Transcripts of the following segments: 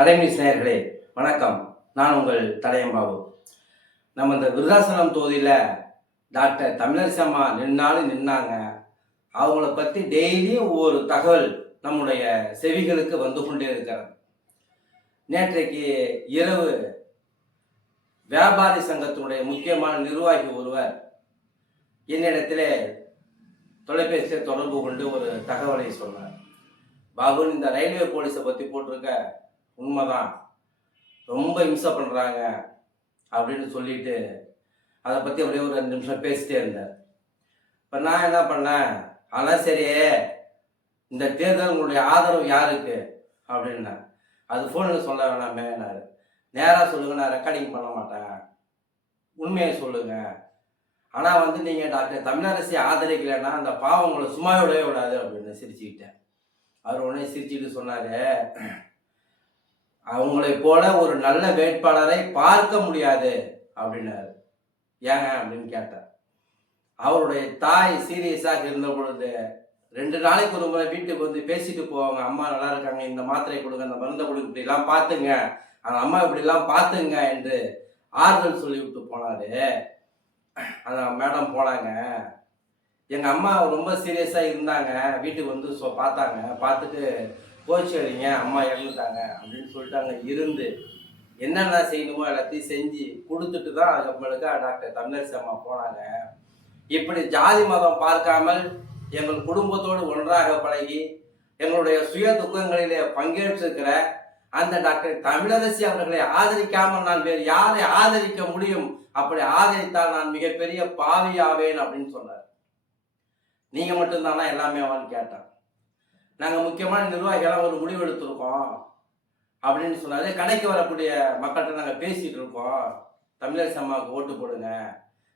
தடைமிஸ் நேயர்களே வணக்கம். நான் உங்கள் தடயம்பாபு. நம்ம இந்த விருதாசலம் தொகுதியில் டாக்டர் தமிழரசி அம்மா நின்னாலும் நின்னாங்க. அவங்கள பற்றி டெய்லியும் ஒவ்வொரு தகவல் நம்முடைய செவிகளுக்கு வந்து கொண்டே இருக்கிறது. நேற்றைக்கு இரவு வியாபாரி சங்கத்தினுடைய முக்கியமான நிர்வாகி ஒருவர் என்னிடத்திலே தொலைபேசியை தொடர்பு கொண்டு ஒரு தகவலை சொன்னார். பாபு, இந்த ரயில்வே போலீஸை பற்றி போட்டிருக்க உண்மைதான், ரொம்ப இம்சை பண்ணுறாங்க அப்படின்னு சொல்லிட்டு அதை பற்றி அப்படியே ஒரு 2 நிமிஷம் பேசிட்டே இருந்தார். இப்போ நான் என்ன பண்ணேன், ஆனால் சரி, இந்த தேர்தல் உங்களுடைய ஆதரவு யாருக்கு அப்படின்னா, அது ஃபோனில் சொல்ல வேணாமேனாரு. நேராக சொல்லுங்க, நான் ரெக்கார்டிங் பண்ண மாட்டேன், உண்மையை சொல்லுங்க. ஆனால் வந்து நீங்கள் டாக்டர் தமிழரசி ஆதரிக்கலைன்னா அந்த பாவம் உங்களை சும்மா விடவே விடாது அப்படின்னு சிரிச்சுக்கிட்டேன். அவர் உடனே சிரிச்சுக்கிட்டு சொன்னார், அவங்களை போல ஒரு நல்ல வேட்பாளரை பார்க்க முடியாது அப்படின்னாரு. ஏங்க அப்படின்னு கேட்டார். அவருடைய தாய் சீரியஸாக இருந்த பொழுது 2 நாளைக்கு ஒரு முறை வீட்டுக்கு வந்து பேசிட்டு போவாங்க. அம்மா நல்லா இருக்காங்க, இந்த மாத்திரை கொடுங்க, இந்த மருந்தை கொடுங்க, இப்படிலாம் பார்த்துங்க, அந்த அம்மா இப்படிலாம் பார்த்துங்க என்று ஆறுதல் சொல்லி விட்டு போனாரு. அந்த மேடம் போனாங்க. எங்கள் அம்மா ரொம்ப சீரியஸாக இருந்தாங்க, வீட்டுக்கு வந்து பார்த்தாங்க. பார்த்துட்டு போச்சுறீங்க, அம்மா இறந்துட்டாங்க அப்படின்னு சொல்லிட்டாங்க. இருந்து என்னென்ன செய்யணுமோ எல்லாத்தையும் செஞ்சு கொடுத்துட்டு தான் அதுக்கப்புறமேலுக்கு டாக்டர் தமிழரசி அம்மா போனாங்க. இப்படி ஜாதி மதம் பார்க்காமல் எங்கள் குடும்பத்தோடு ஒன்றாக பழகி எங்களுடைய சுய துக்கங்களிலே பங்கேற்றிருக்கிற அந்த டாக்டர் தமிழரசி அவர்களை ஆதரிக்காமல் நான் வேறு யாரை ஆதரிக்க முடியும்? அப்படி ஆதரித்தால் நான் மிகப்பெரிய பாவியாவேன் அப்படின்னு சொன்னார். நீங்க மட்டும்தானா எல்லாமே அவன்னு கேட்டான். நாங்கள் முக்கியமான நிர்வாகிகளாம் ஒரு முடிவு எடுத்திருக்கோம் அப்படின்னு சொன்னாரு. கடைக்கு வரக்கூடிய மக்கள்கிட்ட நாங்கள் பேசிட்டு இருக்கோம், தமிழரசி அம்மாவுக்கு ஓட்டு போடுங்க,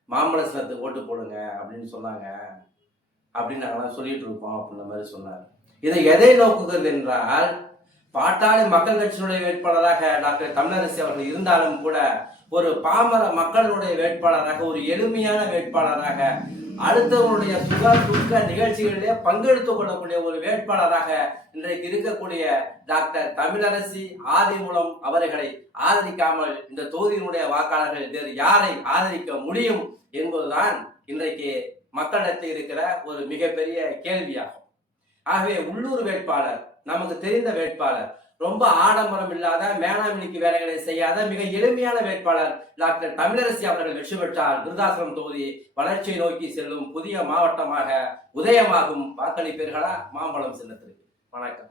மாம்பழத்துக்கு ஓட்டு போடுங்க அப்படின்னு சொன்னாங்க, அப்படின்னு நாங்கள்லாம் சொல்லிட்டு இருக்கோம் அப்படின்ற மாதிரி சொன்னார். இதை எதை நோக்குகிறது என்றால், பாட்டாளி மக்கள் கட்சியினுடைய வேட்பாளராக டாக்டர் தமிழரசி அவர்கள் இருந்தாலும் கூட ஒரு பாமர மக்களுடைய வேட்பாளராக, ஒரு எளிமையான வேட்பாளராக, அடுத்தவங்களுடைய சுக துக்க நிகழ்ச்சிகளிலே பங்கெடுத்துக் கொள்ளக்கூடிய ஒரு வேட்பாளராக இன்றைக்கு இருக்கக்கூடிய டாக்டர் தமிழரசி ஆதிமூலம் அவர்களை ஆதரிக்காமல் இந்த தொகுதியினுடைய வாக்காளர்கள் வேறு யாரை ஆதரிக்க முடியும் என்பதுதான் இன்றைக்கு மக்களிடத்தில் இருக்கிற ஒரு மிகப்பெரிய கேள்வியாகும். ஆகவே உள்ளூர் வேட்பாளர், நமக்கு தெரிந்த வேட்பாளர், ரொம்ப ஆடம்பரம் இல்லாத, மேனாமினிக்கு வேலைகளை செய்யாத மிக எளிமையான வேட்பாளர் டாக்டர் தமிழரசி அவர்கள் வெற்றி பெற்றால் விருதாசலம் தொகுதி வளர்ச்சியை நோக்கி செல்லும் புதிய மாவட்டமாக உதயமாகும். வாக்களிப்பீர்களா? மாம்பழம் சின்னத்திற்கு. வணக்கம்.